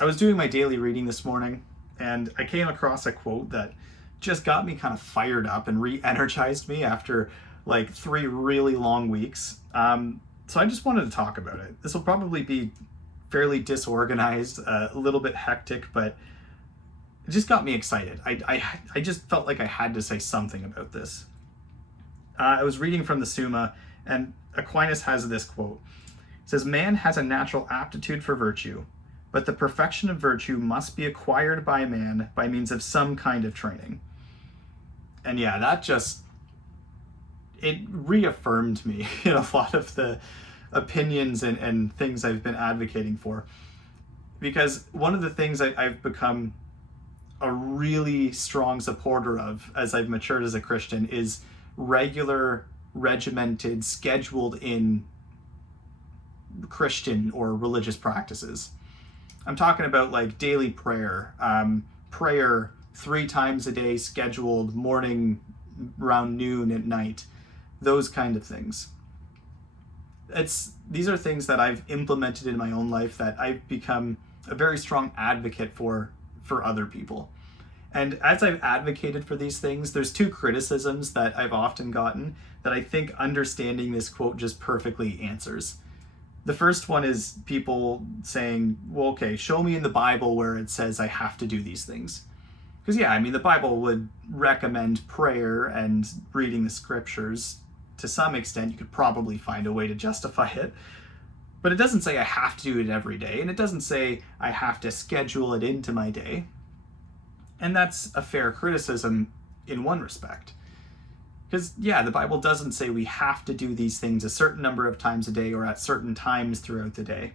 I was doing my daily reading this morning, and I came across a quote that just got me kind of fired up and re-energized me after like 3 really long weeks. So I just wanted to talk about it. This will probably be fairly disorganized, a little bit hectic, but it just got me excited. I just felt like I had to say something about this. I was reading from the Summa, and Aquinas has this quote. It says, "Man has a natural aptitude for virtue, but the perfection of virtue must be acquired by man by means of some kind of training." And yeah, it reaffirmed me in a lot of the opinions and things I've been advocating for. Because one of the things I've become a really strong supporter of as I've matured as a Christian is regular, regimented, scheduled in Christian or religious practices. I'm talking about like daily prayer, prayer 3 times a day, scheduled, morning, around noon, at night, those kind of things. These are things that I've implemented in my own life that I've become a very strong advocate for other people. And as I've advocated for these things, there's 2 criticisms that I've often gotten that I think understanding this quote just perfectly answers. The first one is people saying, well, okay, show me in the Bible where it says I have to do these things. Because yeah, I mean, the Bible would recommend prayer and reading the scriptures to some extent. You could probably find a way to justify it. But it doesn't say I have to do it every day, and it doesn't say I have to schedule it into my day. And that's a fair criticism in one respect. Because, yeah, the Bible doesn't say we have to do these things a certain number of times a day or at certain times throughout the day.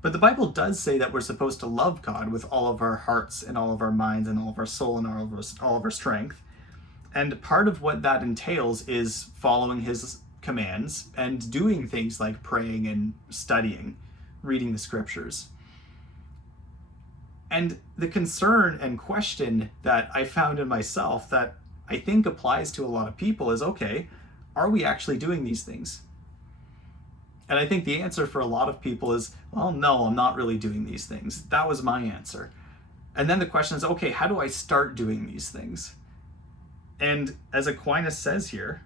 But the Bible does say that we're supposed to love God with all of our hearts and all of our minds and all of our soul and all of our strength. And part of what that entails is following his commands and doing things like praying and studying, reading the scriptures. And the concern and question that I found in myself that I think applies to a lot of people is, okay, are we actually doing these things? And I think the answer for a lot of people is, well, no, I'm not really doing these things. That was my answer. And then the question is, okay, how do I start doing these things? And as Aquinas says here,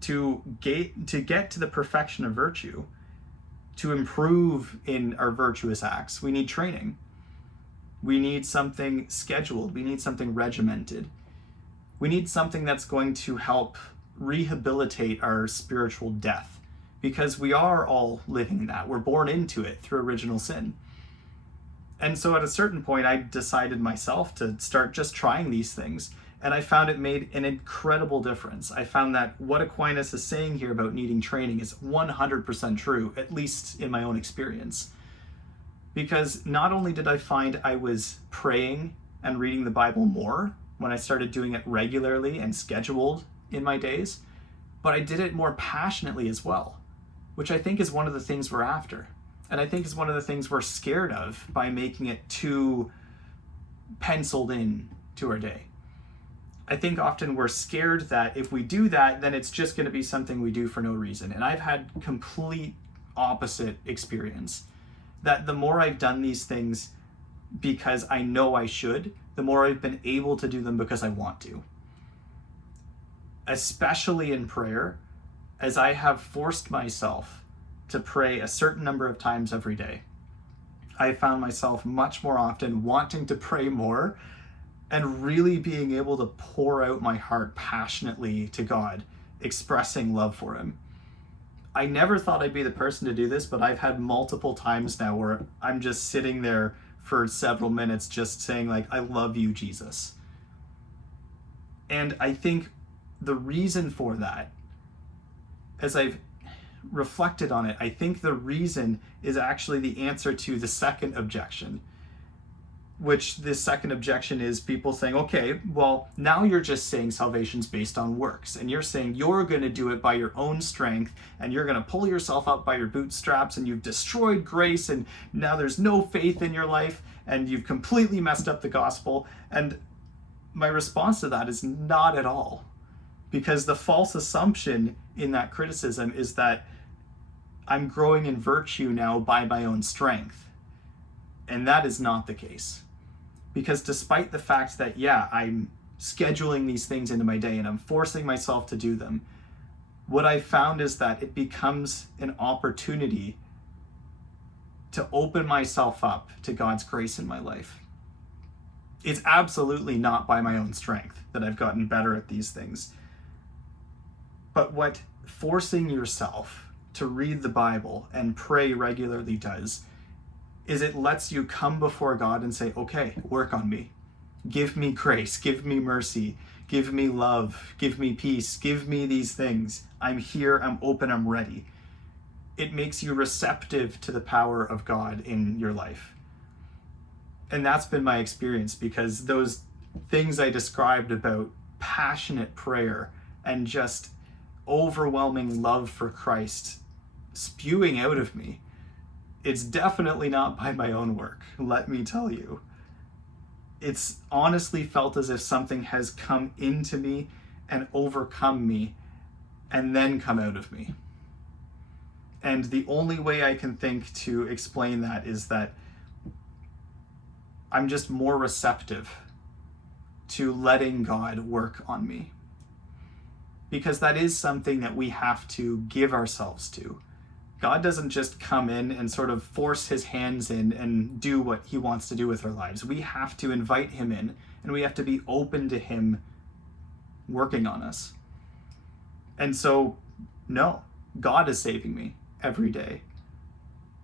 to get to the perfection of virtue, to improve in our virtuous acts, we need training. We need something scheduled. We need something regimented. We need something that's going to help rehabilitate our spiritual death, because we are all living that. We're born into it through original sin. And so at a certain point, I decided myself to start just trying these things. And I found it made an incredible difference. I found that what Aquinas is saying here about needing training is 100% true, at least in my own experience. Because not only did I find I was praying and reading the Bible more when I started doing it regularly and scheduled in my days, but I did it more passionately as well, which I think is one of the things we're after. And I think is one of the things we're scared of by making it too penciled in to our day. I think often we're scared that if we do that, then it's just going to be something we do for no reason. And I've had complete opposite experience. That the more I've done these things because I know I should, the more I've been able to do them because I want to. Especially in prayer, as I have forced myself to pray a certain number of times every day, I found myself much more often wanting to pray more and really being able to pour out my heart passionately to God, expressing love for him. I never thought I'd be the person to do this, but I've had multiple times now where I'm just sitting there for several minutes just saying like, I love you, Jesus. And I think the reason for that, as I've reflected on it, I think the reason is actually the answer to the second objection, which this second objection is people saying, okay, well, now you're just saying salvation's based on works, and you're saying you're going to do it by your own strength, and you're going to pull yourself up by your bootstraps, and you've destroyed grace, and now there's no faith in your life, and you've completely messed up the gospel. And my response to that is not at all, because the false assumption in that criticism is that I'm growing in virtue now by my own strength. And that is not the case. Because despite the fact that, yeah, I'm scheduling these things into my day and I'm forcing myself to do them, what I've found is that it becomes an opportunity to open myself up to God's grace in my life. It's absolutely not by my own strength that I've gotten better at these things. But what forcing yourself to read the Bible and pray regularly does is it lets you come before God and say, okay, work on me. Give me grace, give me mercy, give me love, give me peace, give me these things. I'm here, I'm open, I'm ready. It makes you receptive to the power of God in your life. And that's been my experience, because those things I described about passionate prayer and just overwhelming love for Christ spewing out of me, it's definitely not by my own work, let me tell you. It's honestly felt as if something has come into me and overcome me and then come out of me. And the only way I can think to explain that is that I'm just more receptive to letting God work on me. Because that is something that we have to give ourselves to. God doesn't just come in and sort of force his hands in and do what he wants to do with our lives. We have to invite him in, and we have to be open to him working on us. And so, no, God is saving me every day.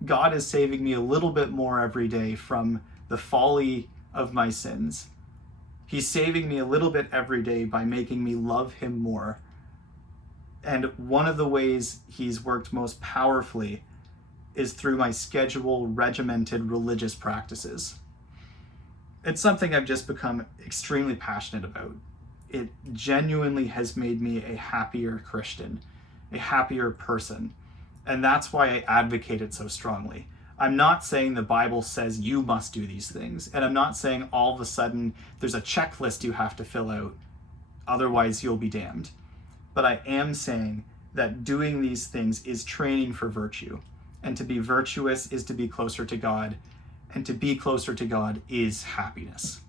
God is saving me a little bit more every day from the folly of my sins. He's saving me a little bit every day by making me love him more. And one of the ways he's worked most powerfully is through my scheduled, regimented religious practices. It's something I've just become extremely passionate about. It genuinely has made me a happier Christian, a happier person. And that's why I advocate it so strongly. I'm not saying the Bible says you must do these things. And I'm not saying all of a sudden there's a checklist you have to fill out, otherwise you'll be damned. But I am saying that doing these things is training for virtue. And to be virtuous is to be closer to God. And to be closer to God is happiness.